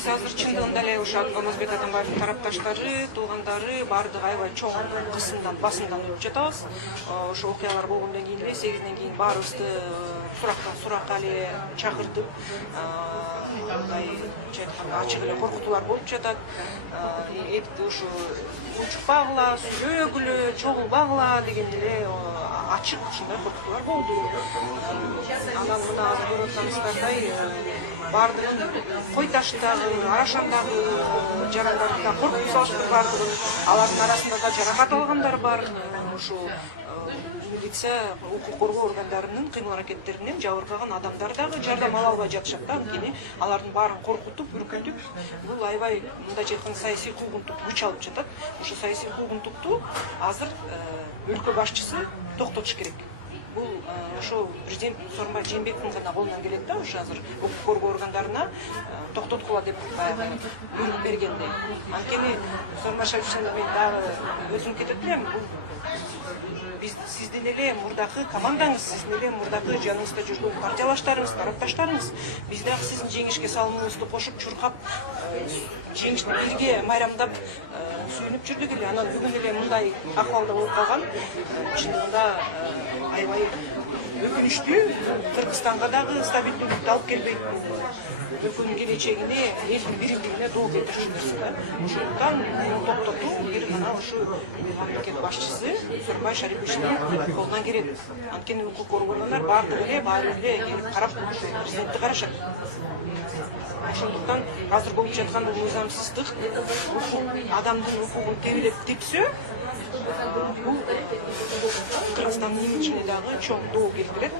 биз азыр чындыгында эле ошо Алмазбек Атамбаевдин тарапташтары, туугандары баардыгы аябай чоң кысымдан, басымдан өтүп жатабыз. Ошо окуялар болгондон кийин эле 8ден кийин баарыбызды суракка эле чакыртып, мындай ачык эле коркутуулар болуп жатат. Ушу учукпагыла, сүйлөгүлө, чогулбагыла деген эле ачык ушундай коркутуулар болду. Анан мына азыр көрүп атабыздардай баардыгын кой таштагы, арашандагы жарандарды да коркутуп салышты баардыгын. Алардын арасында да жаракат алгандар бар. Ушу милиция, укук коргоо органдарынын кыймыл-аракеттеринен жабыркаган адамдар дагы жардам ала албай жатышат да. Анткени алардын баарын коркутуп, үркүтүп, бул аябай мындайча айтканда саясий куугунтук күч алып жатат. Ошо саясий куугунтукту азыр өлкө башчысы токтотуш керек. Бул ошо президент Сооронбай Жээнбековдун гана колунан келет да, ошо азыр укук коргоо органдарына токтоткула деп буйрук бергенде. Анткени Сооронбай Шариповичтен мен дагы өзүм кетип элем, бул сиздин эле мурдакы командаңыз, сиздин эле мурдакы жаныңызда жүргөн партиялаштарыңыз, тарапташтарыңыз, биз дагы сиздин жеңишке салымыбызды кошуп, чуркап, жеңишти бирге майрамдап сүйүнүп жүрдүк эле. Анан бүгүн эле мындай акыбалда болуп калган. Чындыгында аябай өкүнүчтүү. Кыргызстанга дагы стабилдүүлүктү алып келбейт. Өлкөнүн келечегине, элдин биримдигине доо келтириши нерсе. Ошондуктан муну токтотуу бир гана ошо мамлекет башчысы Сооронбай Шариповичтин колунан келет. Анткени укук органдар баары эле келип карап, президентти карашат. Ошондуктан азыр болуп жаткан бул мыйзамсыздык, адамдын укугун тепсө, бул Кыргызстандын имиджине дагы чоң доо келтирет.